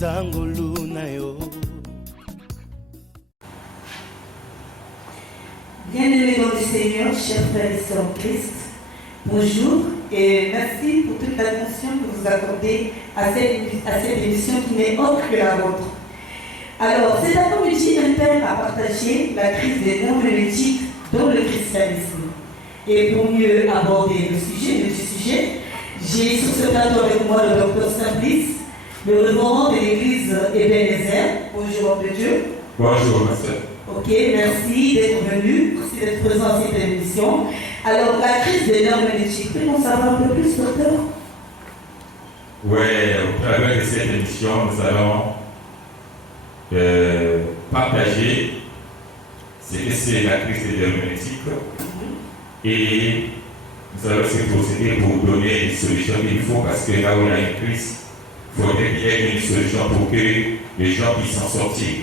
Bien-aimés dans le Seigneur, chers frères et sœurs en Christ, bonjour et merci pour toute l'attention que vous accordez à cette émission qui n'est autre que la vôtre. Alors, cet après-midi, un thème à partager, la crise des normes éthiques dans le christianisme. Et pour mieux aborder le sujet, j'ai sur ce plateau avec moi le docteur Simplice, le reverend de l'église Ebenezer. Bonjour, homme de Dieu. Bonjour, ma sœur. Ok, merci d'être venu, merci d'être présent à cette émission. Alors, la crise des normes éthiques, peut-on savoir un peu plus, docteur? Oui, au travers de cette émission, nous allons partager ce que c'est la crise des normes éthiques et nous allons se procéder pour donner une solution qu'il faut, parce que là où il y a une crise, il faudrait qu'il y ait une solution pour que les gens puissent s'en sortir.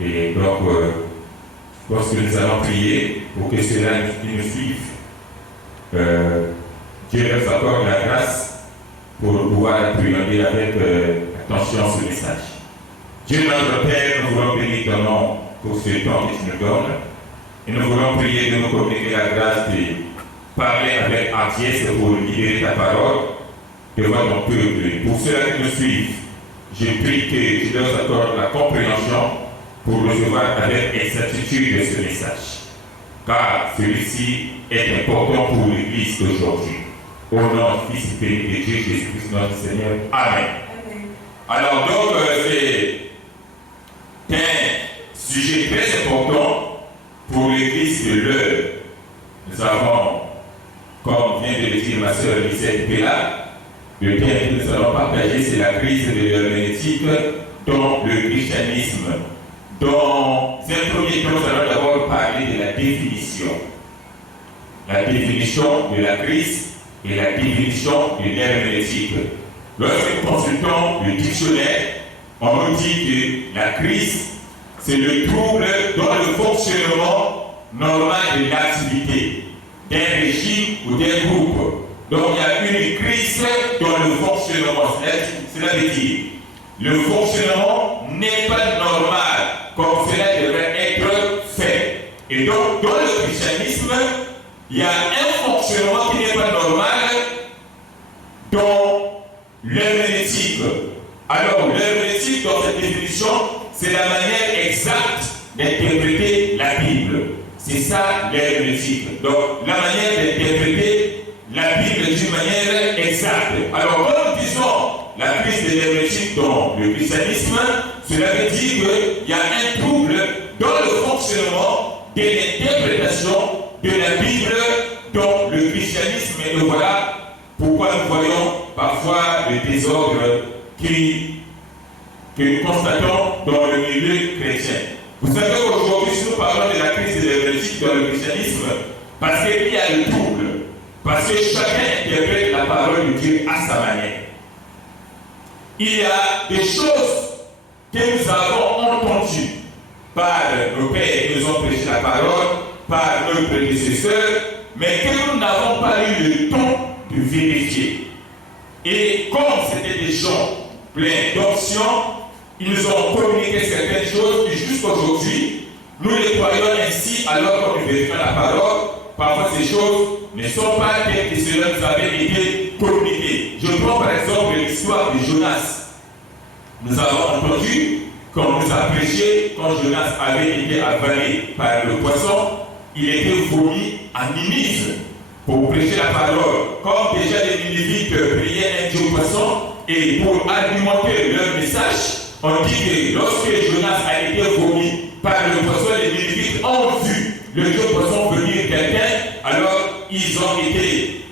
Et donc, je pense que nous allons prier pour que ceux-là qui nous suivent, Dieu leur accorde la grâce pour pouvoir appréhender avec attention ce message. Dieu notre Père, nous voulons bénir ton nom pour ce temps que tu nous donnes. Et nous voulons prier de nous communiquer la grâce de parler avec hardiesse pour libérer ta parole devant ton peuple. Pour ceux-là qui nous suivent, je prie que tu leur accordes la compréhension pour recevoir avec exactitude ce message. Car celui-ci est important pour l'Église d'aujourd'hui. Au nom du Fils et de Dieu, Jésus-Christ notre Seigneur. Amen. Amen. Alors donc, c'est un sujet très important pour l'Église de l'heure. Nous avons, comme vient de le dire ma sœur Lisette Pella, le thème que nous allons partager, c'est la crise de l'herméneutique dans le christianisme. Dans un premier temps, nous allons d'abord parler de la définition. La définition de la crise et la définition de l'herméneutique. Lorsque nous consultons le dictionnaire, on nous dit que la crise, c'est le trouble dans le fonctionnement normal de l'activité d'un régime ou d'un groupe. Donc il y a une crise dans le fonctionnement. Cela veut dire le fonctionnement n'est pas normal comme cela devrait être fait. Et donc dans le christianisme, il y a un fonctionnement qui n'est pas normal dans l'herméneutique. Alors l'herméneutique, dans cette définition, c'est la manière exacte d'interpréter la Bible. C'est ça l'herméneutique. Donc la manière d'interpréter la Bible d'une manière exacte. Alors quand nous disons la crise de l'herméneutique dans le christianisme, cela veut dire qu'il y a un trouble dans le fonctionnement de l'interprétation de la Bible dans le christianisme. Et voilà pourquoi nous voyons parfois le désordre que nous constatons dans le milieu chrétien. Vous savez qu'aujourd'hui, si nous parlons de la crise de l'herméneutique dans le christianisme, parce qu'il y a le trouble, parce que chacun interprète la parole de Dieu à sa manière. Il y a des choses que nous avons entendues par nos pères qui nous ont prêché la parole, par nos prédécesseurs, mais que nous n'avons pas eu le temps de vérifier. Et comme c'était des gens pleins d'options, ils nous ont communiqué certaines choses qui jusqu'aujourd'hui, nous les croyons ainsi alors que nous vérifions la parole. Parfois ces choses ne sont pas telles que cela nous avait été communiqué. Je prends par exemple l'histoire de Jonas. Nous avons entendu quand on nous a prêché, quand Jonas avait été avalé par le poisson, il était vomi à Ninive pour prêcher la parole. Comme déjà les Ninivites priaient un dieu poisson, et pour argumenter leur message, on dit que lorsque Jonas a été vomi par le poisson, les Ninivites ont vu le dieu poisson venir quelqu'un, alors ils ont été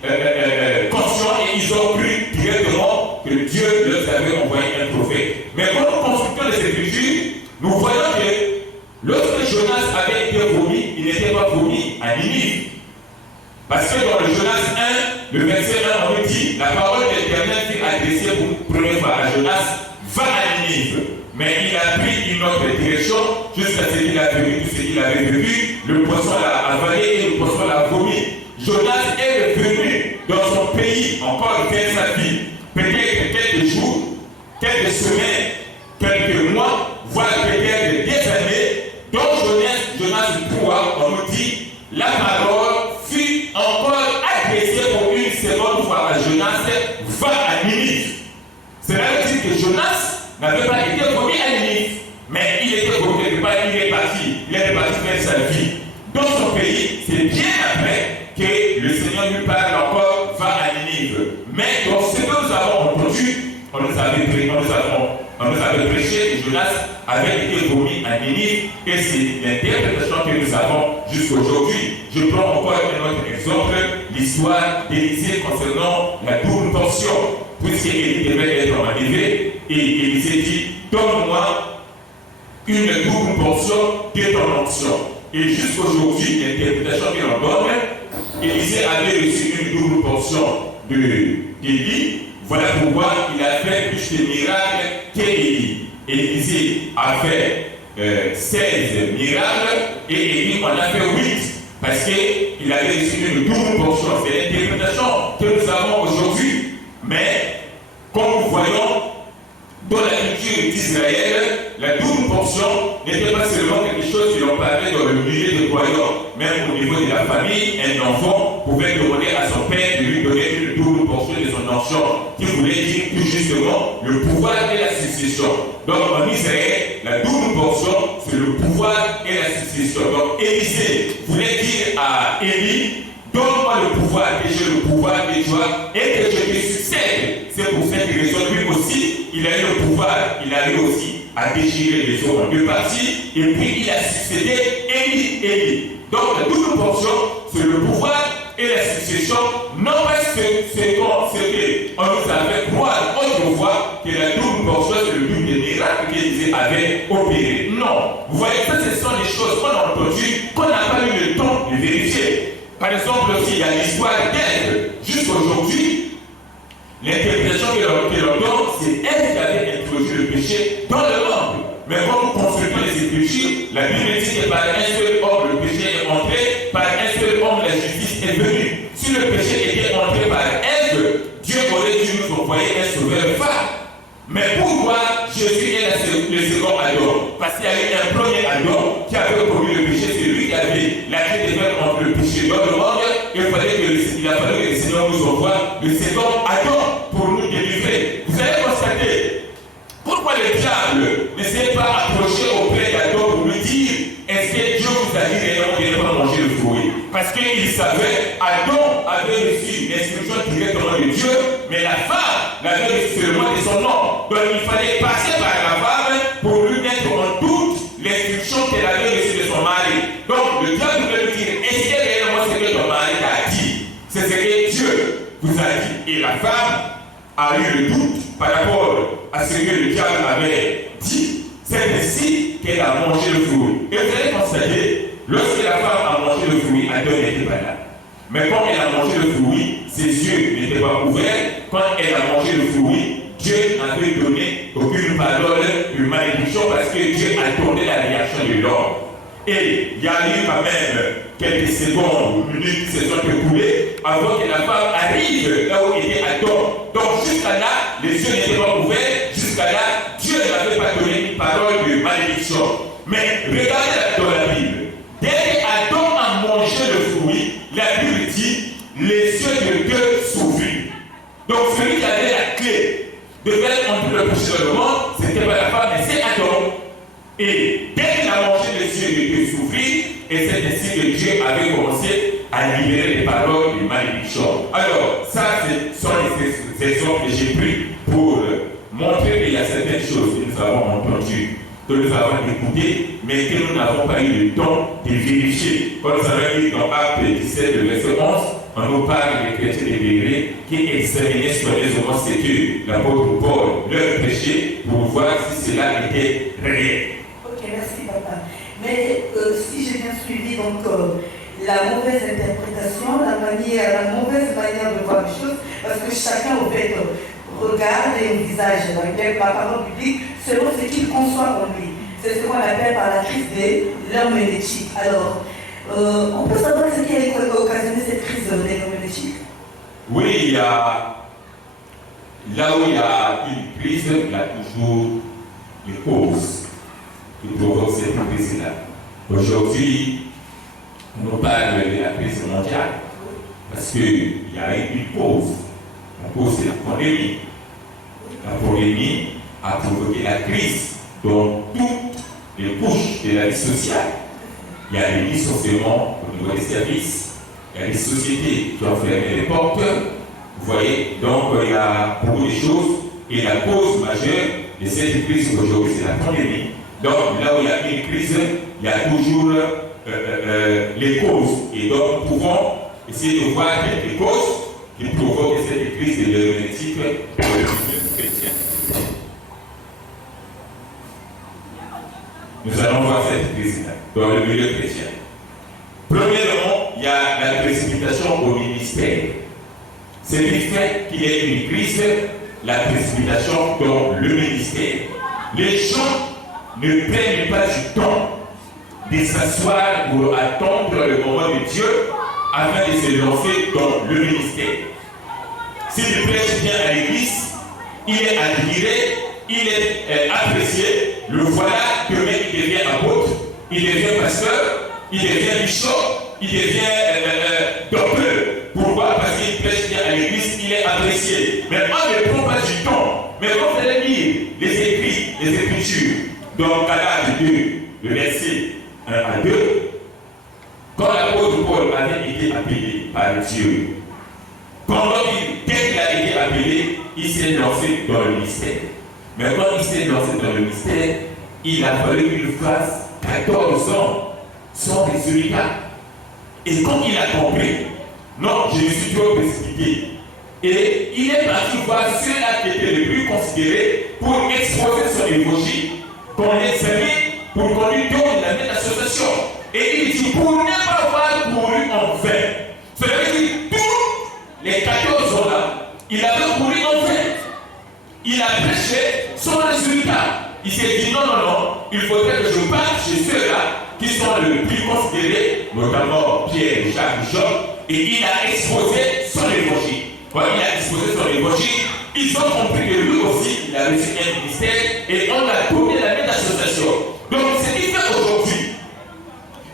conscients et ils ont cru directement que Dieu leur avait envoyé un prophète. Mais quand nous consultons les Écritures, nous voyons que lorsque Jonas avait été vomi, il n'était pas vomi à Ninive. Parce que dans le Jonas 1, le verset 1, on nous dit, la parole de l'Éternel fut adressée pour la première fois à Jonas, va à Ninive. Mais il a pris une autre direction jusqu'à ce qu'il a vu tout ce qu'il avait vu. Le poisson l'a avalé et le poisson l'a vomi. Jonas est revenu dans son pays encore faire sa vie. Peut-être quelques jours, quelques quelques semaines, quelques mois, voire peut-être des années, dont Jonas 3, on nous dit, la parole fut encore adressée pour une seconde fois à Jonas, va à Ninive. Cela veut dire que Jonas n'avait pas été promis à Ninive, mais il était promis quelque part, il est parti faire sa vie. Dans son pays, c'est bien après que le Seigneur lui parle encore, va à Ninive. Mais dans ce que nous avons entendu, on nous avait prêché que Jonas avait été promis à Ninive, et c'est l'interprétation que nous avons jusqu'à aujourd'hui. Je prends encore un autre exemple, l'histoire d'Élisée concernant la double portion. Puisque Élie devait être enlevé, et Élisée dit, donne-moi une double portion de ton onction. Et jusqu'aujourd'hui, l'interprétation qu'il en donne, Élisée avait reçu une double portion d'Élie. Voilà pourquoi il a fait plus de miracles qu'Élie. Élisée a fait 16 miracles et Élie en a fait 8. Parce qu'il avait reçu une double portion. C'est l'interprétation que nous avons aujourd'hui. Mais, comme nous voyons, dans la culture d'Israël, la double portion n'était pas seulement quelque chose que l'on parlait dans le milieu de croyants. Même au niveau de la famille, un enfant pouvait demander à son père de lui donner une double portion de son onction, qui voulait dire tout justement le pouvoir et la succession. Donc en Israël, la double portion, c'est le pouvoir et la succession. Donc Élisée voulait dire à Élie, donne-moi le pouvoir, que j'ai le pouvoir de toi et que je te succède. C'est pour cette raison, lui aussi, il a eu le pouvoir, il a eu aussi à déchirer les eaux en deux parties, et puis il a succédé Élie. Donc la double portion, c'est le pouvoir et la succession, non pas ce qu'on nous avait croire autrefois que la double portion, c'est le double des miracles qu'Élisée avait opéré. Non, vous voyez, ça, ce sont des choses qu'on a entendues, qu'on n'a pas eu le temps de vérifier. Par exemple, aussi, il y a l'histoire d'Ève. Jusqu'aujourd'hui, l'interprétation que l'on donne, c'est Ève qui avait introduit le péché dans le monde. Mais quand nous consultons les Écritures, la Bible dit que par un seul homme, le péché est entré, par un seul homme, la justice est venue. Si le péché était entré par Ève, Dieu aurait dû nous envoyer un sauveur phare. Mais pourquoi Jésus est le second Adam? Parce qu'il y a eu un premier Adam qui avait commis le péché, c'est lui qui avait la clé de fer entre le péché dans le monde. Il a fallu que le Seigneur nous envoie le second Adam pour nous délivrer. Vous allez constater pourquoi le diable ne s'est pas approché auprès d'Adam pour lui dire est-ce que Dieu vous a dit réellement de ne pas manger le fruit? Parce qu'il savait, Adam avait reçu l'instruction directement de Dieu, mais la femme l'avait reçu seulement de son nom. Donc il fallait passer par la femme pour lui mettre en doute l'instruction qu'elle avait reçue de son mari. Donc le diable voulait lui dire est-ce que réellement ce que ton mari t'a dit? C'est ce que Dieu vous a dit. Et la femme a eu le doute par rapport à ce que le diable avait dit. C'est ainsi qu'elle a mangé le fruit. Et vous allez constater, lorsque la femme a mangé le fruit, Adam n'était pas là. Mais quand elle a mangé le fruit, ses yeux n'étaient pas ouverts. Quand elle a mangé le fruit, Dieu n'avait donné aucune parole de malédiction parce que Dieu attendait la réaction de l'homme. Et il y a eu quand même quelques secondes ou minutes qui se sont écoulées avant que la femme arrive là où était Adam. Donc jusqu'à là, les yeux n'étaient pas ouverts. Jusqu'à là, Dieu n'avait pas donné une parole de malédiction. Mais regardez dans la Bible. Dès qu'Adam a mangé le fruit, la Bible dit les yeux de Dieu s'ouvrirent. Donc celui qui avait la clé de faire entrer le péché dans le monde, c'était pas la femme, mais c'est Adam. Et dès qu'il a mangé les yeux de Dieu s'ouvrirent, et c'est ainsi que Dieu avait commencé à libérer les paroles de malédiction. Alors, ça, ce sont les exemples que j'ai pris pour montrer qu'il y a certaines choses que nous avons entendues, que nous avons écoutées, mais que nous n'avons pas eu le temps de vérifier. Comme nous avons dit dans Acte 17, le verset 11, on nous parle des chrétiens de Bégré qui examinaient soigneusement ce que l'apôtre Paul leur prêchait pour voir si cela était réel. Ok, merci papa. Mais si j'ai bien suivi donc la mauvaise interprétation, la mauvaise manière de voir les choses, parce que chacun au fait regarde et envisage la parole biblique selon ce qu'il conçoit en lui. C'est ce qu'on appelle par la crise de l'herméneutique. Alors, on peut savoir ce qui a occasionné cette crise de l'herméneutique? Oui, il y a là où il y a une crise, il y a toujours une cause qui provoque cette crise-là. Aujourd'hui, on nous parle de la crise mondiale parce qu'il y a une cause. La cause, c'est la pandémie. La pandémie a provoqué la crise dans toutes les couches de la vie sociale. Il y a des licenciements au niveau des services, il y a des sociétés qui ont fermé les portes. Vous voyez, donc il y a beaucoup de choses. Et la cause majeure de cette crise aujourd'hui, c'est la pandémie. Donc là où il y a une crise, il y a toujours les causes. Et donc nous pouvons essayer de voir quelques causes qui provoquent cette crise de l'hermétique dans le milieu chrétien. Nous allons voir cette crise-là dans le milieu chrétien. Premièrement, il y a la précipitation au ministère. C'est du fait qu'il y ait une crise, la précipitation dans le ministère. Les gens ne prennent pas du temps de s'asseoir pour attendre le moment de Dieu afin de se lancer dans le ministère. Si le prêtre vient à l'église, il est admiré, il est apprécié. Le voilà, demain il devient apôtre, il devient pasteur, il devient bishop, il devient docteur. Pourquoi? Parce qu'il prêche bien à l'église, il est apprécié. Mais on ne prend pas du temps. Mais quand vous allez lire les écrits, les écritures, dans Galates 2, le verset 1 à 2, quand l'apôtre Paul avait été appelé par Dieu, dès qu'il a été appelé, il s'est lancé dans le ministère. Mais quand il s'est lancé dans le ministère, il a fallu qu'il fasse 14 ans sans résultat. Et quand il a compris, non, je me suis trop précipité. Et il est parti voir ceux-là qui étaient les plus considérés pour exposer son évangile, qu'on les aimait, pour qu'on lui donne la même association. Et il dit, pour ne pas avoir couru en vain. Ça veut dire, tous les 14 ans-là, il avait couru en vain. Il a prêché sans résultat. Il s'est dit, non, il faudrait que je parte chez ceux-là qui sont les plus considérés, notamment Pierre, Jacques, Jean, et il a exposé son évangile. Quand il a exposé son évangile, ils ont compris que lui aussi, il a reçu un ministère et on a donné la même association. Donc, c'est qui fait aujourd'hui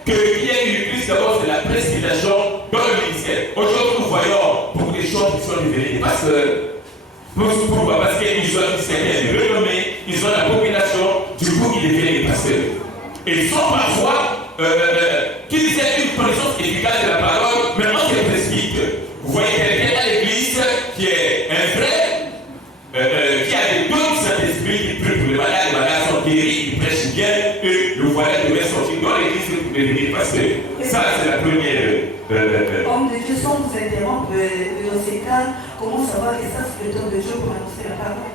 qu'il y ait une crise d'abord, c'est la précipitation dans le ministère. Aujourd'hui, nous voyons beaucoup de choses qui sont devenues des pasteurs. Pourquoi? Parce qu'ils ont une certaine renommée, ils ont la population, du coup, ils deviennent des pasteurs. Et ils sont parfois qu'ils aient une connaissance efficace de la parole, mais on se précipite. Vous voyez quelqu'un à l'église qui est un vrai, qui a des dons du Saint-Esprit, qui prie pour les malades sont guéris, il prêche bien, et le voilà devait sortir dans l'église pour devenir pasteur. Ça, c'est la première. Homme de Dieu, sans vous interrompre, dans ces cas, comment savoir que ça c'est le temps de Dieu pour annoncer la parole?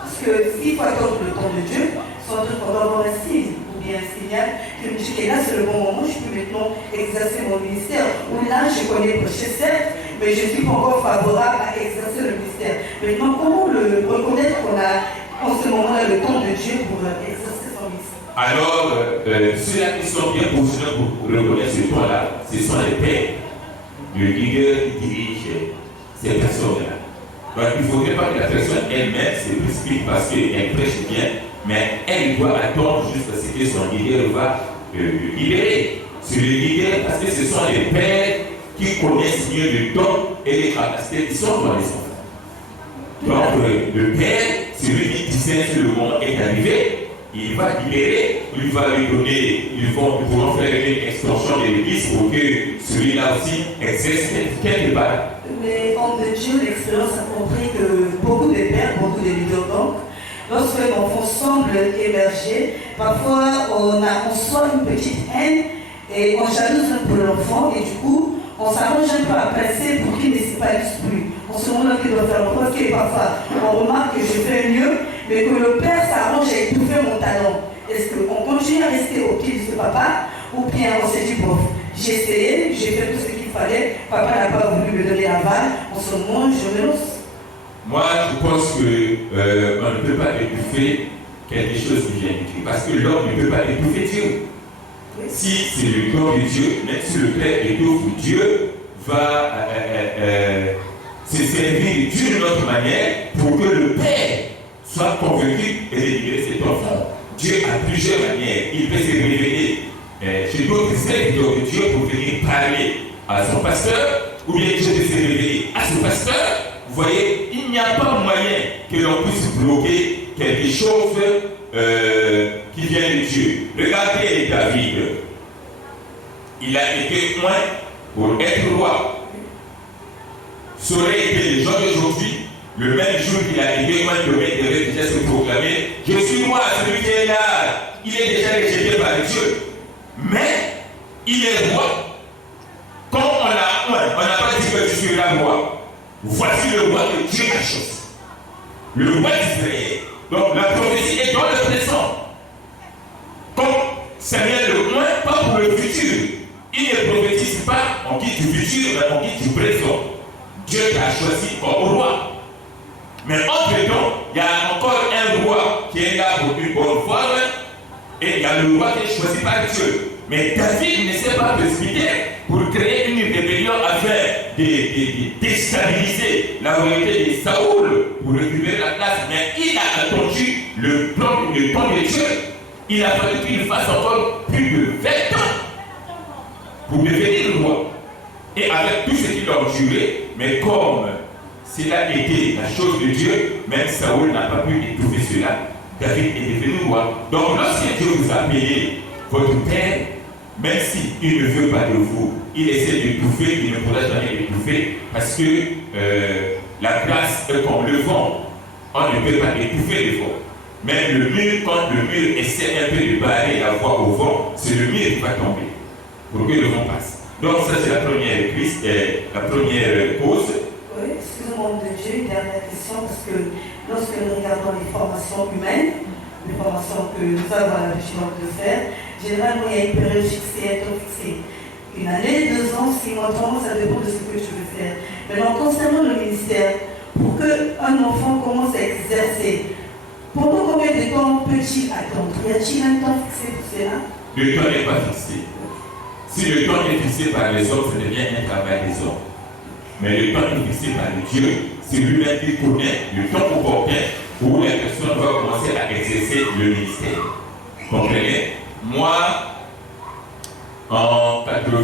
Parce que s'il faut attendre le temps de Dieu, sans doute on doit avoir un signe ou bien un signal qui me dit que là c'est le bon moment, je peux maintenant exercer mon ministère. Ou là je connais prêcher certes, mais je ne suis pas encore favorable à exercer le ministère. Maintenant, comment le reconnaître qu'on a en ce moment-là le temps de Dieu pour exercer son ministère? Alors, ceux-là qui sont bien positionnés pour reconnaître ce temps-là, ce sont les pères, le leader qui dirige ces personnes-là. Donc, il ne faudrait pas que la personne elle-même se précipite parce qu'elle prêche bien, mais elle doit attendre jusqu'à ce que son leader va le libérer. C'est le leader parce que ce sont les pères qui connaissent mieux le don et les capacités qui sont dans les enfants. Donc, le père, celui qui disait que le moment est arrivé, il va libérer, il va lui donner, ils pourront faire une extension de l'église pour que celui-là aussi exerce quelque part. Mais en de Dieu, l'expérience a compris que beaucoup de pères, beaucoup de leaders, donc, lorsqu'un enfant semble émerger, parfois on sent une petite haine et on jalouse un peu l'enfant et du coup, on s'arrange un peu à passer pour qu'il ne s'épanouisse plus. On se demande qu'il doit faire le que parfois on remarque que je fais mieux, mais que le père s'arrange à étouffer mon talent. Est-ce qu'on continue à rester au pied de ce papa ou bien on s'est dit, bon, j'ai essayé, j'ai fait tout ce qu'il fallait, papa n'a pas voulu me donner la balle, en ce moment je me lance. Moi, je pense qu'on ne peut pas étouffer quelque chose qui vient de Dieu, parce que l'homme ne peut pas étouffer Dieu. Oui. Si c'est le corps de Dieu, même si le Père étouffe, Dieu va se servir d'une autre manière pour que le Père soit convaincu et délivrer cet enfant. Dieu a plusieurs manières. Il peut se révéler chez d'autres serviteurs de Dieu pour venir parler à son pasteur, ou bien Dieu peut se révéler à son pasteur. Vous voyez, il n'y a pas moyen que l'on puisse bloquer quelque chose qui vient de Dieu. Regardez David. Il a été oint pour être roi. Ça aurait été les gens d'aujourd'hui, le même jour qu'il a été oint, demain il devait déjà se proclamer: je suis roi, celui qui est là. Il est déjà rejeté par Dieu. Mais il est roi. Quand on l'a oint, on n'a pas dit que je suis là roi. Voici le roi que Dieu a choisi. Le roi d'Israël. Donc la prophétie est dans le présent. Comme Samuel le oint, pas pour le futur. Il ne prophétise pas en qui du futur, mais en qui du présent. Dieu t'a choisi comme roi. Mais entre-temps, il y a encore un roi qui est là pour une bonne forme, et il y a le roi qui est choisi par Dieu. Mais David ne s'est pas précipité pour créer une rébellion afin de déstabiliser la royauté de Saoul pour récupérer la place. Mais il a attendu le temps de Dieu. Il a fallu qu'il fasse encore plus de 20 ans pour devenir roi. Et avec tout ce qu'il a juré, mais comme cela était la chose de Dieu, même Saoul n'a pas pu étouffer cela. David est devenu roi. Donc lorsque Dieu vous a appelé votre père, même s'il ne veut pas de vous, il essaie d'étouffer, il ne pourra jamais étouffer, parce que la grâce est comme le vent. On ne peut pas étouffer le vent. Même le mur, quand le mur essaie un peu de barrer la voie au vent, c'est le mur qui va tomber pour que le vent passe. Donc ça c'est la première cause. Oui, excusez-moi de Dieu, une dernière question, parce que lorsque nous regardons les formations humaines, les formations que nous avons l'habitude de faire, généralement il y a une période fixée, un temps fixé. Une année, 2 ans, 6 mois, 3 mois, ça dépend de ce que tu veux faire. Maintenant, concernant le ministère, pour qu'un enfant commence à exercer, pendant combien de temps peut-il attendre? Y a-t-il un temps fixé pour cela? Le temps n'est pas fixé. Si le temps est fixé par les hommes, ça devient un travail des hommes. Mais le temps est fixé par Dieu. C'est lui-même qui connaît le temps opportun où la personne va commencer à exercer le ministère. Vous comprenez? Moi, en 80,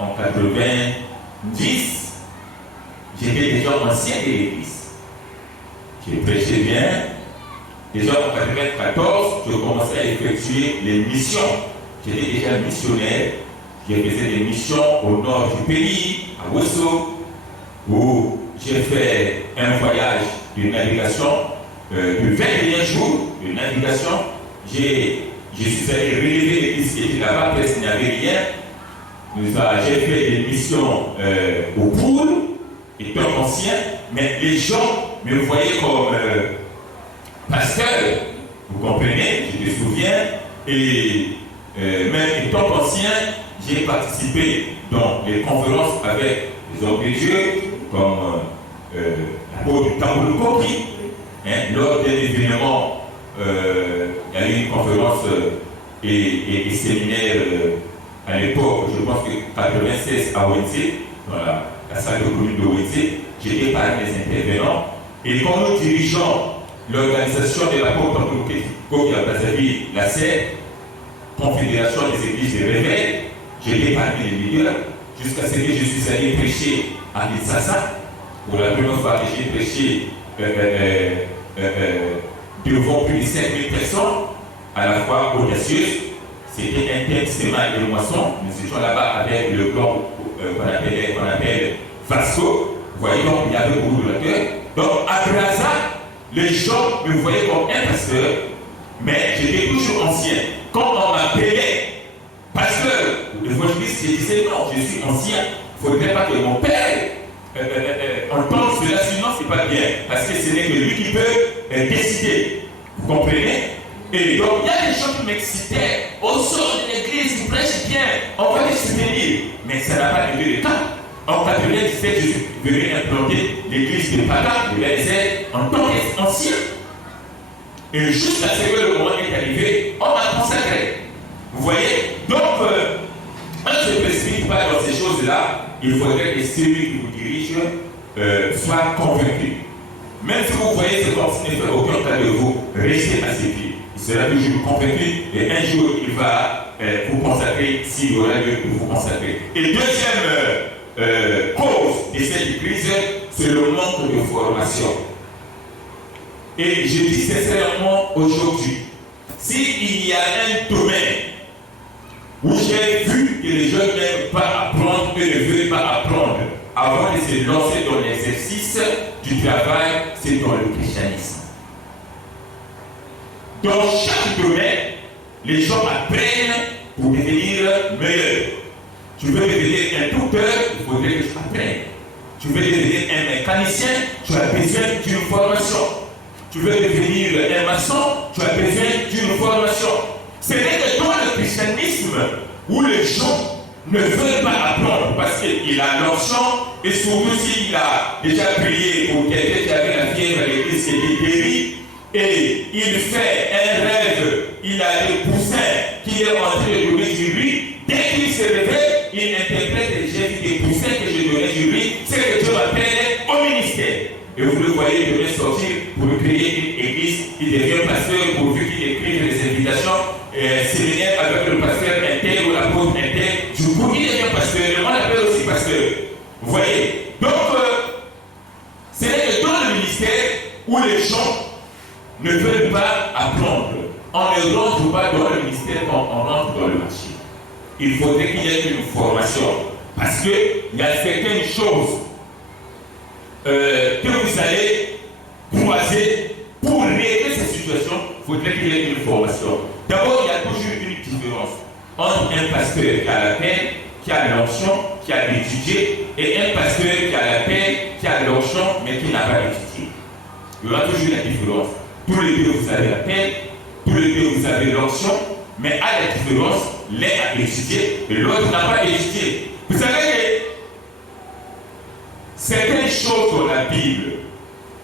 en 90, j'étais déjà ancien de l'église. J'ai prêché bien. Déjà en 94, je commençais à effectuer les missions. J'étais déjà missionnaire. Je faisais des missions au nord du pays, à Ouesso, où j'ai fait un voyage de navigation de 21 jours de navigation. Je suis allé relever l'église qui était là-bas, parce qu'il n'y avait rien. J'ai fait des missions au Poule, étant ancien, mais les gens me voyaient comme pasteur, vous comprenez, je me souviens, et même étant ancien, j'ai participé dans les conférences avec les hommes de Dieu, comme l'apôtre du Tambour Koki. Lors d'un événement, il y a eu une conférence et séminaire à l'époque, je pense que 96 à Ouense, dans la salle de commune de Ouense. J'étais parmi les intervenants. Et comme nous dirigeons l'organisation de l'apôtre Tambour Koki à Brazzaville, la CER, Confédération des Églises de Réveil, j'étais parmi les leaders jusqu'à ce que je suis allé prêcher à Kinshasa. Pour la première fois que j'ai prêché devant plus de 5000 personnes, à la fois audacieuses. C'était un thème sémal et moisson. Nous étions là-bas avec le groupe qu'on appelle Vasco. Vous voyez, donc il y avait beaucoup d'orateurs. Donc à Brazza, les gens me voyaient comme un pasteur, mais j'étais toujours ancien. Quand on m'appelait pasteur ou évangéliste, je disais non, je suis ancien. Il ne faudrait pas que mon père entende cela, sinon c'est pas bien. Parce que ce n'est que lui qui peut décider. Vous comprenez? Et donc il y a des gens qui m'excitaient. Au sort de l'église, tu prêches bien, on va les soutenir. Mais ça n'a pas duré le temps. En 97, je suis venu implanter l'église de Pata, de l'Aizet, en tant qu'ancien. Et jusqu'à ce que le moment est arrivé, on m'a consacré. Vous voyez? Donc, on ne se précipite pas dans ces choses-là. Il faudrait que celui qui vous dit dirige soit convaincu. Même si vous voyez ce qu'on ne fait aucun cas de vous, restez à ses pieds. Il sera toujours convaincu et un jour il va vous consacrer s'il aura lieu de vous consacrer. Et deuxième cause de cette crise, c'est le manque de formation. Et je dis sincèrement aujourd'hui, s'il y a un domaine où j'ai vu que les gens n'aiment pas apprendre et ne veulent pas apprendre avant de se lancer dans l'exercice du travail, c'est dans le christianisme. Dans chaque domaine, les gens apprennent pour devenir meilleurs. Tu veux devenir un docteur, il faudrait que tu apprennes. Tu veux devenir un mécanicien, tu as besoin d'une formation. Tu veux devenir un maçon, tu as besoin d'une formation. Ce n'est que dans le christianisme où les gens ne veulent pas apprendre parce qu'il a l'onction et surtout s'il a déjà prié pour quelqu'un qui avait la fièvre à l'église qui est guéri et il fait un rêve, il a des poussins qui est en train de donner du riz. Dès qu'il se réveille, il interprète j'ai vu des poussins que je donnais du riz, c'est que Dieu m'appelle au ministère. Et vous le voyez, il devait sortir pour créer une église, il devient pasteur pourvu qu'il écrive les invitations séminaires avec le pasteur inter ou l'apôtre inter. Du coup, il devient pasteur, on l'appelle aussi pasteur. Vous voyez? Donc, c'est que dans le ministère où les gens ne veulent pas apprendre, on ne rentre pas dans le ministère quand on rentre dans le marché. Il faudrait qu'il y ait une formation. Parce qu'il y a certaines choses que vous allez croiser pour régler ces situations, il faudrait qu'il y ait une formation. D'abord, il y a toujours une différence entre un pasteur qui a la peine, qui a l'onction, qui a étudié, et un pasteur qui a la peine, qui a l'onction, mais qui n'a pas étudié. Il y aura toujours la différence. Tous les deux, vous avez la peine, tous les deux, vous avez l'onction, mais à la différence, l'un a étudié et l'autre n'a pas étudié. Vous savez que certaines choses dans la Bible,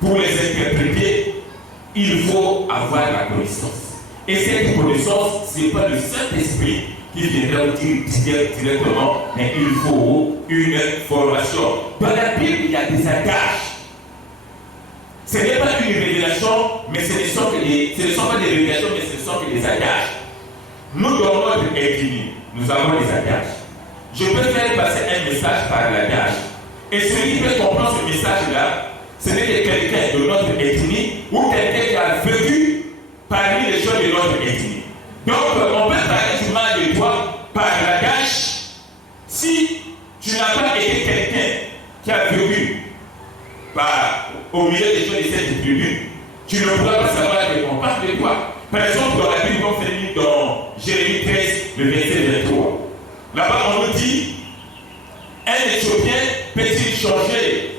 pour les interpréter, il faut avoir la connaissance. Et cette connaissance, ce n'est pas le Saint-Esprit qui viendra vous dire directement, mais il faut une formation. Dans la Bible, il y a des adages. Ce n'est pas une révélation, mais ce ne sont pas des révélations, mais ce sont que des adages. Nous, dans notre ethnie, nous avons des adages. Je peux faire passer un message par l'adage. Et celui qui peut comprendre ce message-là, ce n'est que quelqu'un de notre ethnie ou quelqu'un qui a vécu parmi les gens de notre ethnie. Donc, on peut parler du mal de toi par l'adage si tu n'as pas été quelqu'un qui a vécu au milieu des gens de cette tribu. Tu ne pourras pas savoir qu'on parle de toi. Par exemple, dans la Bible, on fait lire dans Jérémie 13, le verset 23. Là-bas, on nous dit un Éthiopien peut-il changer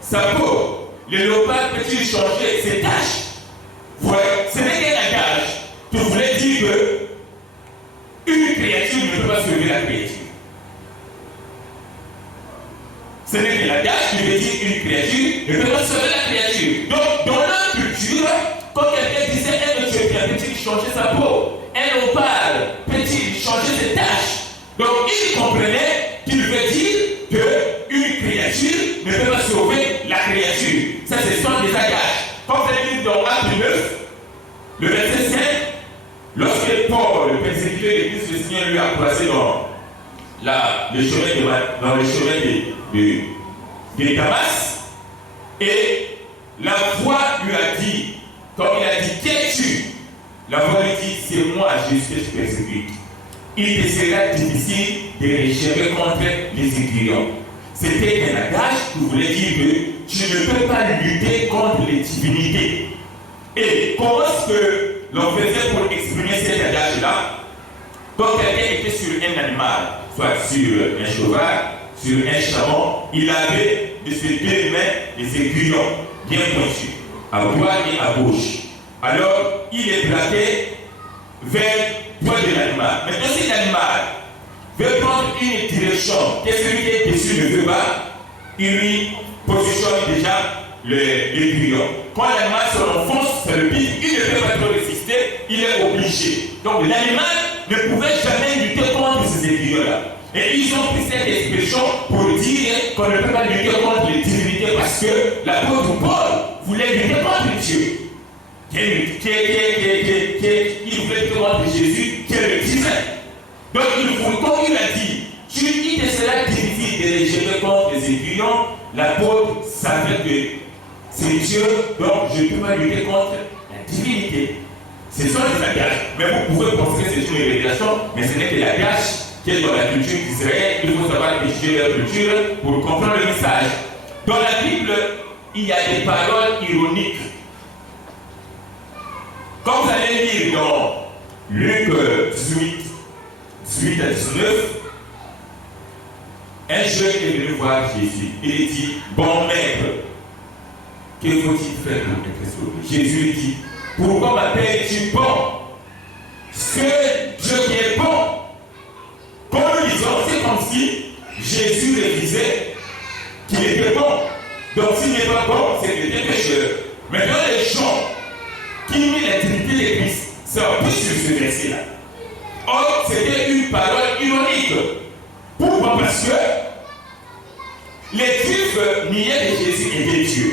sa peau? Le léopard peut-il changer ses taches? Ouais, ce n'est qu'un adage qui voulait dire qu'une créature ne peut pas sauver la créature. Ce n'est que l'adage qui veut dire qu'une créature ne peut pas sauver la créature. Donc, dans leur culture, quand quelqu'un disait un Éthiopien peut-il changer sa peau, un léopard peut-il changer ses taches, donc il comprenait qu'il veut dire qu'une créature ne peut pas sauver la créature. Ça, ce sont des adages. Comme c'est dit dans Acte 9, le verset 5, lorsque Paul, le persécuté de l'Église, le Seigneur lui a placé dans le chemin de Damas, et la voix lui a dit, comme il a dit, qui es-tu? La voix lui dit, c'est moi, Jésus, que je persécute. Il te sera difficile de réchérer contre les aiguillons. C'était un adage qui voulait dire que tu ne peux pas lutter contre les divinités. Et comment est-ce que l'on faisait pour exprimer cet adage-là? Quand quelqu'un était sur un animal, soit sur un cheval, sur un chameau, il avait de ses deux mains des aiguillons bien pointus, à droite et à gauche. Alors, il est braqué vers le poids de l'animal. Maintenant, si l'animal veut prendre une direction que celui qui est dessus ne veut pas, il lui positionne déjà l'aiguillon. Quand l'animal se renfonce sur le pied, il ne peut pas trop résister, il est obligé. Donc l'animal ne pouvait jamais lutter contre ces aiguillons-là. Et ils ont pris cette expression pour dire qu'on ne peut pas lutter contre il voulait te rendre Jésus qui est le divin. Donc il faut, comme il a dit, il te sera difficile de les jeter contre les aiguillons. L'apôtre savait que c'est Dieu, donc je ne peux pas lutter contre la divinité. Ce sont les langages. Mais vous pouvez penser que c'est une révélation, mais ce n'est que la gâche qui est dans la culture d'Israël. Il faut savoir étudier leur culture pour comprendre le message. Dans la Bible, il y a des paroles ironiques. Quand vous allez lire dans Luc 18 à 19, un jeune est venu voir Jésus. Il dit, bon maître, que faut-il faire pour être sauvé? Jésus dit, pourquoi m'appelles-tu bon? C'est Dieu qui est bon. Comme nous disons, c'est comme si Jésus le disait qu'il était bon. Donc s'il n'est pas bon, c'est qu'il était pécheur. Maintenant, les gens qui nient la divinité de Christ s'appuient sur ce verset-là. Or, c'était une parole ironique. Pourquoi? Parce que les Juifs niaient que Jésus était Dieu.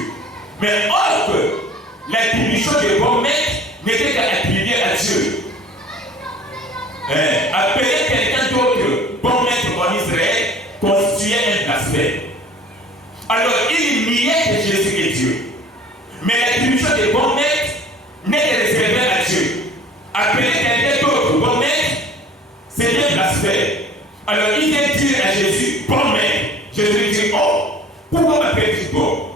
Mais or que l'attribution de bon maître n'était qu'à attribuer à Dieu. Appeler quelqu'un d'autre bon maître en Israël constituait un blasphème. Alors il niait que Jésus est Dieu. Mais l'attribution de bon maître n'est que réservée à Dieu. Appeler quelqu'un d'autre bon maître, c'est un blasphème. Alors il vient dire à Jésus, bon maître. Jésus lui dit, oh, pourquoi m'appelles-tu bon?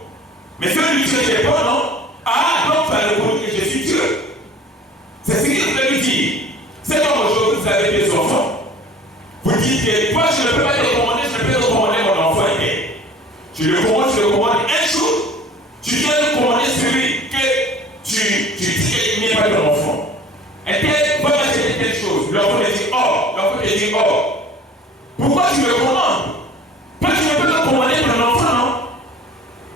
Mais celui qui est bon, non? Ah, donc tu as reconnu que je suis Dieu. C'est ce qu'il voulait lui dire. C'est comme aujourd'hui, vous avez des enfants. Vous dites que moi, je ne peux pas te commander, je ne peux te commander mon enfant. Tu le commandes un jour, tu viens de commander celui que tu dis qu'il n'est pas ton enfant. Et va acheter telle chose. L'enfant te dit, oh. L'enfant te dit, oh. Pourquoi tu me commandes? Parce que tu ne peux pas commander ton enfant, non?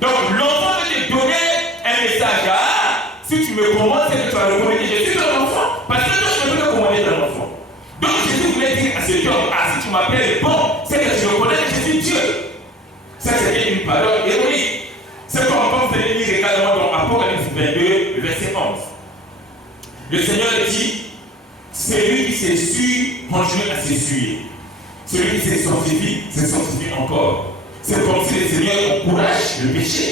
Donc l'enfant va te donner un message. Ah, si tu me commandes, c'est que tu vas reconnaître que je suis ton enfant. Parce que toi, je ne peux pas commander ton enfant. Donc Jésus voulait dire à cet homme, ah, si tu m'appelles bon, c'est que tu reconnais que je suis Dieu. Ça, c'était une parole héroïque. C'est comme quand vous allez lire également dans Apocalypse 22, verset 11. Le Seigneur dit, celui qui s'essuie, continue à s'essuyer. Celui qui se sanctifie encore. C'est comme si le Seigneur encourage le péché.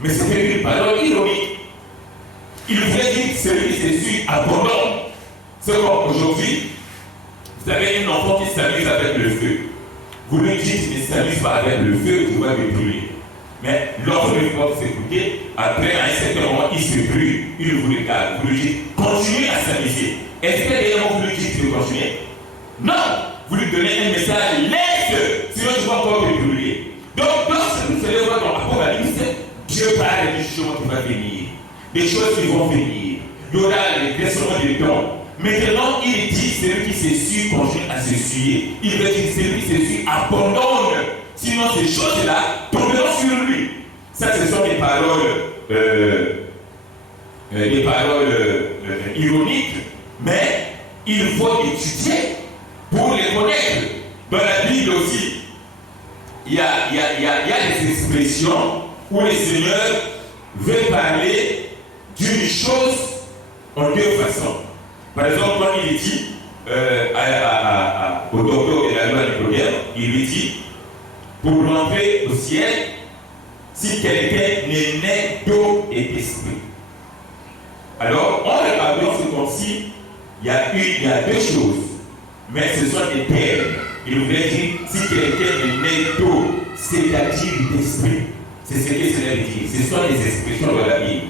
Mais c'était une parole ironique. Il voulait dire que celui qui s'essuie abandonne. C'est comme aujourd'hui, vous avez un enfant qui s'amuse avec le feu. Vous lui dites, ne s'amuse pas avec le feu, tu vas le brûler. Mais l'enfant ne peut pas s'écouter. Après, à un certain moment, il se brûle. Il vous regarde. Vous lui dites, continue à s'amuser. Est-ce que réellement vous lui dites de continuer? Non! Vous lui donnez un message, laisse, sinon tu vas encore te brûler. Donc, lorsque vous allez voir dans l'Apocalypse, Dieu parle des choses qui vont venir, des choses qui vont venir. Il y aura les versements des dons. Maintenant, il dit celui qui s'essuie continue à s'essuyer. Il veut dire celui qui s'essuie abandonne. Sinon, ces choses-là tomberont sur lui. Ça, ce sont des paroles ironiques, mais il faut étudier pour les connaître. Dans la Bible aussi, il y a des expressions où le Seigneur veut parler d'une chose en deux façons. Par exemple, quand il dit au docteur de la loi Nicodème, il lui dit, pour rentrer au ciel, si quelqu'un n'est né d'eau et d'esprit. Alors, en regardant, c'est comme si il y a deux choses. Mais ce sont des termes. Il voulait dire, si quelqu'un est né d'eau, c'est-à-dire d'esprit. C'est ce que cela veut dire. Ce sont les expressions de la Bible.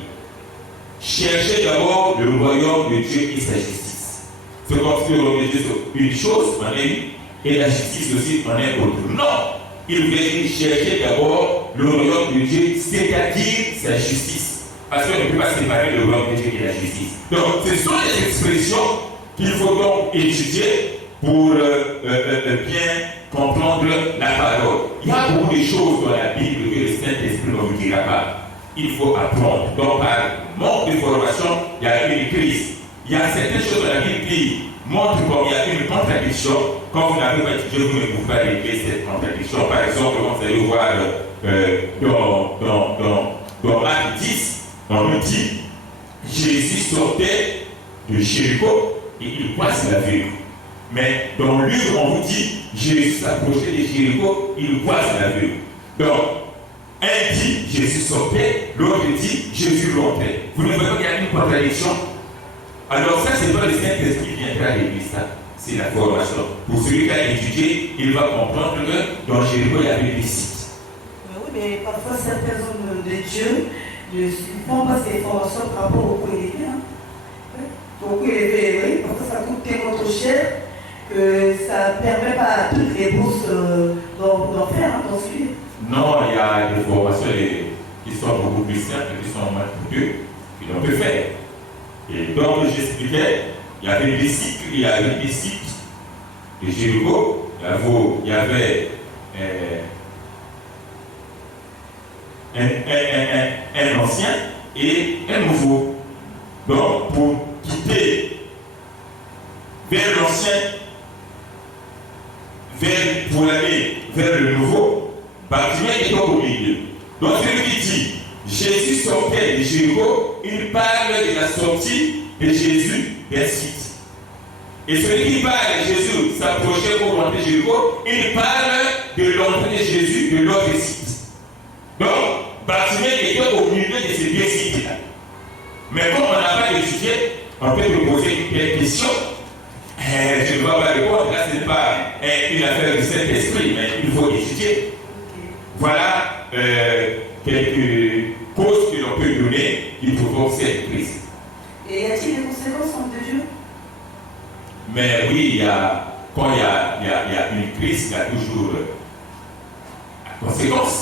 Cherchez d'abord le royaume de Dieu et sa justice. C'est comme si le royaume de Dieu c'est une chose, en est une, et la justice aussi en est autre. Non! Il voulait dire, cherchez d'abord le royaume de Dieu, c'est-à-dire sa justice. Parce qu'on ne peut pas séparer le royaume de Dieu et la justice. Donc, ce sont les expressions qu'il faut donc étudier pour bien comprendre la parole. Il y a beaucoup de choses dans la Bible que le Saint-Esprit ne vous dira pas. Il faut apprendre. Donc, par manque de formation, il y a une crise. Il y a certaines choses dans la Bible qui montrent qu'il y a une contradiction. Quand vous n'avez pas étudié, vous ne pouvez pas régler cette contradiction. Par exemple, quand vous allez voir dans Acte 10, on nous dit Jésus sortait de Jéricho et il croise l'aveugle. Mais dans le livre, on vous dit Jésus s'approchait de Jéricho, il croise l'aveugle. Donc, un dit Jésus sortait, l'autre dit Jésus rentrait. Vous ne voyez pas qu'il y a une contradiction? Alors, ça, c'est pas le Saint-Esprit qui viendra à l'église, ça. C'est la formation. Pour celui qui a étudié, il va comprendre que dans Jéricho, il y avait des sites. Oui, mais parfois, certains hommes de Dieu ne font pas ces formations par rapport au coût élevé. Au coût élevé, oui, parce que ça coûte tellement trop cher que ça ne permet pas à toutes les bourses d'en faire, d'en suivre. Non, il y a des formations qui sont beaucoup plus simples, qui sont moins coûteuses, que l'on peut faire. Et donc, j'expliquais, il y avait des sites de Jéricho, il y avait un ancien et un nouveau. Donc, pour quitter vers l'ancien, pour aller vers le nouveau, Bartimée était au milieu. Donc, celui qui dit Jésus sortait de Jéricho, il parle de la sortie de Jésus d'un site. Et celui qui parle de Jésus s'approchait pour rentrer de Jéricho, il parle de l'entrée de Jésus de l'autre site. Donc, Bartimée était au milieu de ces deux sites-là. Mais comme on n'a pas étudié, on peut te poser une question. Je ne vais pas répondre, là ce n'est pas une affaire du Saint-Esprit, mais il faut étudier. Voilà quelques causes que l'on peut donner qui provoquent cette crise. Et y a-t-il des conséquences entre Dieu? Mais oui, quand il y a une crise, il y a toujours la conséquence.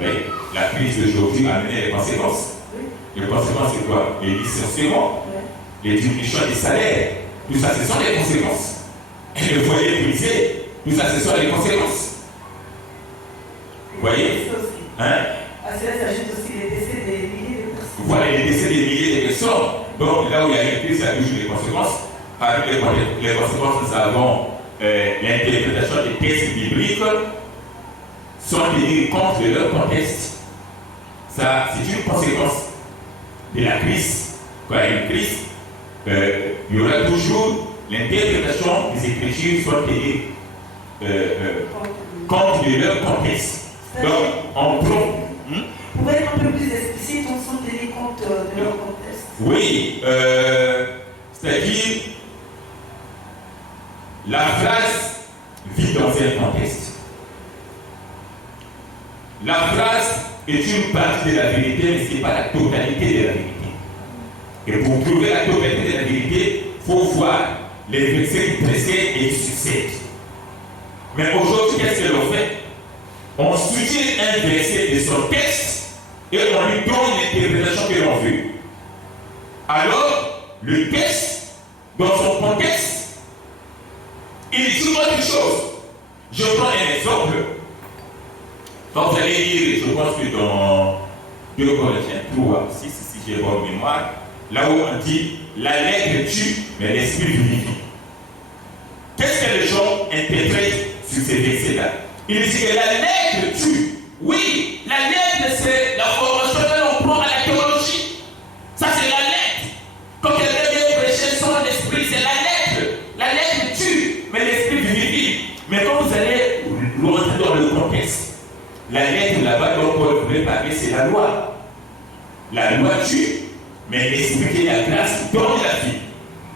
Oui, la crise d'aujourd'hui a amené les conséquences. Les conséquences, c'est quoi? Les licenciements, les diminutions des salaires. Tout ça, ce sont les conséquences. Et le foyer brisé, tout ça, ce sont les conséquences. Vous voyez? Hein? À cela s'ajoute aussi les décès des milliers de personnes. Voilà, les décès des milliers de personnes. Donc là où il y a une crise, il y a toujours des conséquences. Parmi les conséquences, nous avons l'interprétation des textes bibliques sans tenir compte de leur contexte. Ça, c'est une conséquence de la crise. Quand il y a une crise, il y aura toujours l'interprétation des Écritures sans tenir compte de leur contexte. Donc, on prend. Vous pouvez être un peu plus explicite sans tenir compte de leur contexte? Oui, c'est-à-dire, la phrase vit dans un contexte. La phrase est une partie de la vérité, mais ce n'est pas la totalité de la vérité. Et pour trouver la totalité de la vérité, il faut voir les versets qui précèdent et qui succèdent. Mais aujourd'hui, qu'est-ce que l'on fait? On soutient un verset de son texte et on lui donne l'interprétation que l'on veut. Alors, le texte, dans son contexte, il dit autre chose. Je prends un exemple. Quand vous allez lire, je pense que dans 2 Corinthiens 3, si j'ai bonne mémoire, là où on dit la lettre tue, mais l'esprit vivifie. Qu'est-ce que les gens interprètent sur ces versets-là? Il dit que la lettre tue. Oui, la lettre, c'est la formation que l'on prend à la théologie. Ça, c'est la lettre. Quand quelqu'un vient prêcher son esprit, c'est la lettre. La lettre tue, mais l'esprit vivifie. Mais quand vous allez rentrer dans le contexte, la lettre là-bas dont Paul voulait parler, c'est la loi. La loi tue, mais l'esprit qui est la grâce donne la vie.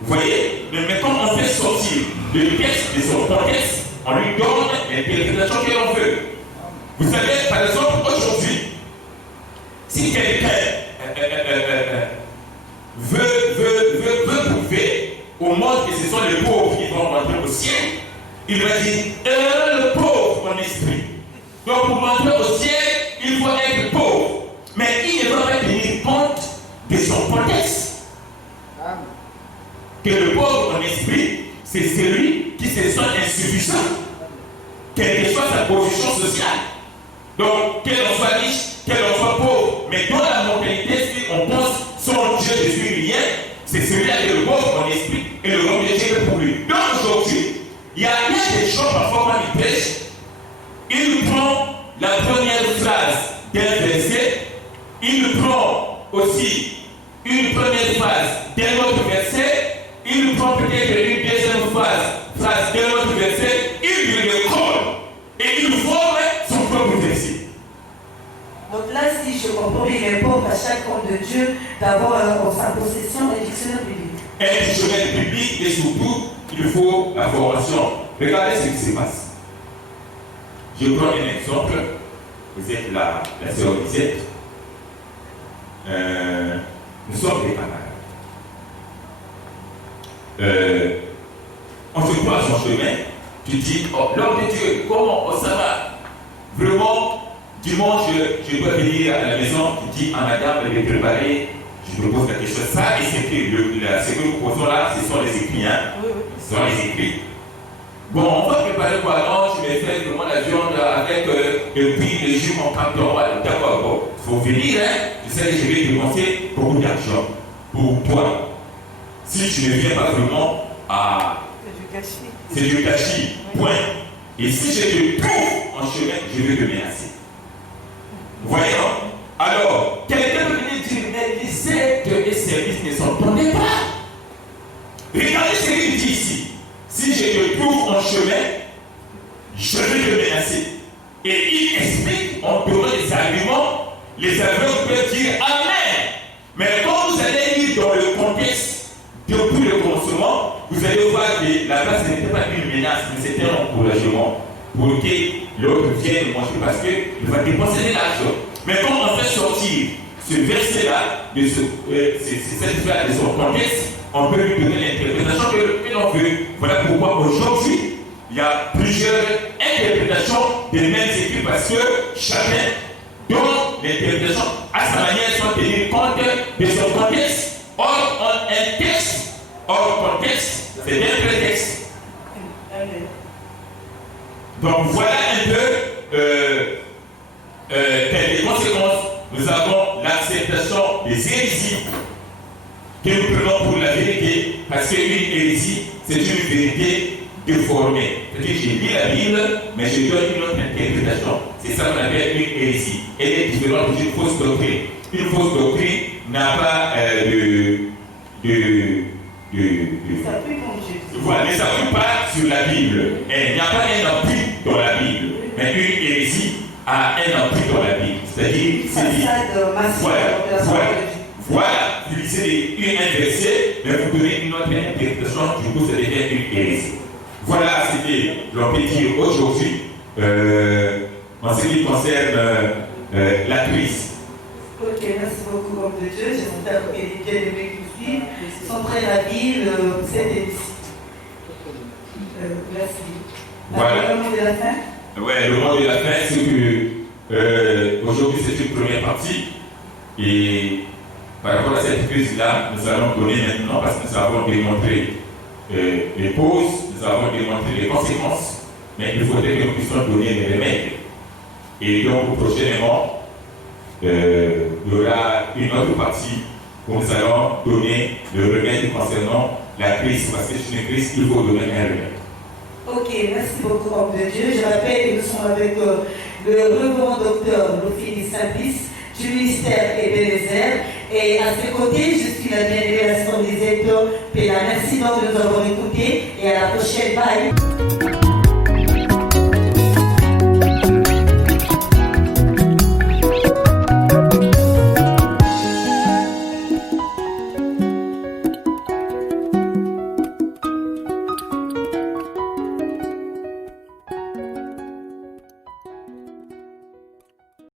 Vous voyez? Mais quand on fait sortir le texte de son contexte, on lui donne l'interprétation que l'on veut. Vous savez, par exemple, aujourd'hui, si quelqu'un veut prouver au monde que ce sont les pauvres qui vont rentrer au ciel, il va dire le pauvre en esprit. Donc pour rentrer au ciel, il faut être pauvre. Mais il ne va pas tenir compte de son contexte. Que le pauvre en esprit, c'est celui qui se sent insuffisant, quelle que soit sa position sociale. Donc, qu'elle en soit riche, qu'elle en soit pauvre, mais dans la mentalité, si on pense son Dieu, je suis rien, c'est celui-là qui est le pauvre en esprit et le royaume de Dieu pour lui. Donc aujourd'hui, il y a des gens parfois quand ils prêchent, il prend la première phrase d'un verset, il prend aussi une autre verset, il prend peut-être une deuxième phrase d'un autre verset, il lui recolle et il forme son propre verset. Donc là, si je comprends, il importe à chaque homme de Dieu d'avoir en sa possession un dictionnaire biblique. Un dictionnaire biblique et surtout, il faut la formation. Regardez ce qui se passe. Je prends un exemple. Vous êtes la sœur Lisette. Nous sommes des camarades. On se croise en chemin. Tu dis, oh, l'homme de Dieu, comment ça va? Vraiment, dimanche, je dois venir à la maison. Tu dis à madame de préparer. Je me pose la question. Ça, et c'est ce que nous posons là, ce sont les écrits. Hein? Ce sont les écrits. Bon, on va préparer quoi? Non, je vais faire vraiment la viande avec et puis les jus en canton. D'accord, bon, il faut venir, hein. Je sais que je vais dépenser beaucoup d'argent pour toi. Si tu ne viens pas vraiment à. C'est du gâchis, point. Et si je te trouve en chemin, je vais te menacer. Voyez, non? Alors, quelqu'un peut venir dire, mais les aides et services ne s'entendaient pas. Regardez ce qu'il dit ici. Si je te trouve en chemin, je vais te menacer. Et il explique en donnant des arguments. Les aveugles peuvent dire Amen. Mais quand vous allez lire dans le contexte depuis le commencement, vous allez voir que la place n'était pas une menace, mais c'était un encouragement pour que l'autre vienne manger parce qu'il va dépenser de l'argent. Mais quand on fait sortir ce verset-là, cette phrase de son contexte, on peut lui donner l'interprétation que l'on veut. Voilà pourquoi aujourd'hui, il y a plusieurs interprétations des mêmes écrits parce que chacun donne l'interprétation à sa manière sans tenir compte de son contexte. Or, un texte, hors contexte, c'est un prétexte. Donc voilà un peu les conséquences. Nous avons l'acceptation des hérésies que nous prenons pour la vérité, parce qu'une hérésie, c'est une vérité déformée. C'est-à-dire, j'ai lu la Bible, mais je donne une autre interprétation. C'est ça qu'on appelle une hérésie. Elle est différente d'une fausse doctrine. Une fausse doctrine n'a pas voilà, mais ça ne pas sur la Bible. Il n'y a pas un appui dans la Bible. Mais une hérésie a un appui dans la Bible. C'est-à-dire, voilà, vous lisez un verset, mais vous donnez une autre interprétation, du coup, ça devient une hérésie. Voilà, c'était l'on peut dire aujourd'hui en ce qui concerne la crise. Ok, merci beaucoup, homme de Dieu. J'espère que les bien-aimés qui suivent sont prêts à lire cette émission. Merci. Voilà. Le mot de la fin? Oui, le mot de la fin, c'est que aujourd'hui, c'est une première partie. Et par rapport à cette crise-là, nous allons donner maintenant, parce que nous avons démontré les causes, nous avons démontré les conséquences, mais il faudrait que nous puissions donner les remèdes. Et donc, prochainement, il y aura une autre partie où nous allons donner le remède concernant la crise, parce que c'est une crise qu'il faut donner un remède. Ok, merci beaucoup, homme de Dieu. Je rappelle que nous sommes avec le reverend docteur Lophénie Saint-Brice du ministère Ebenezer. Et à ses côtés, je suis la bien-aimée Lisette Pella. Merci donc de nous avoir écoutés et à la prochaine. Bye.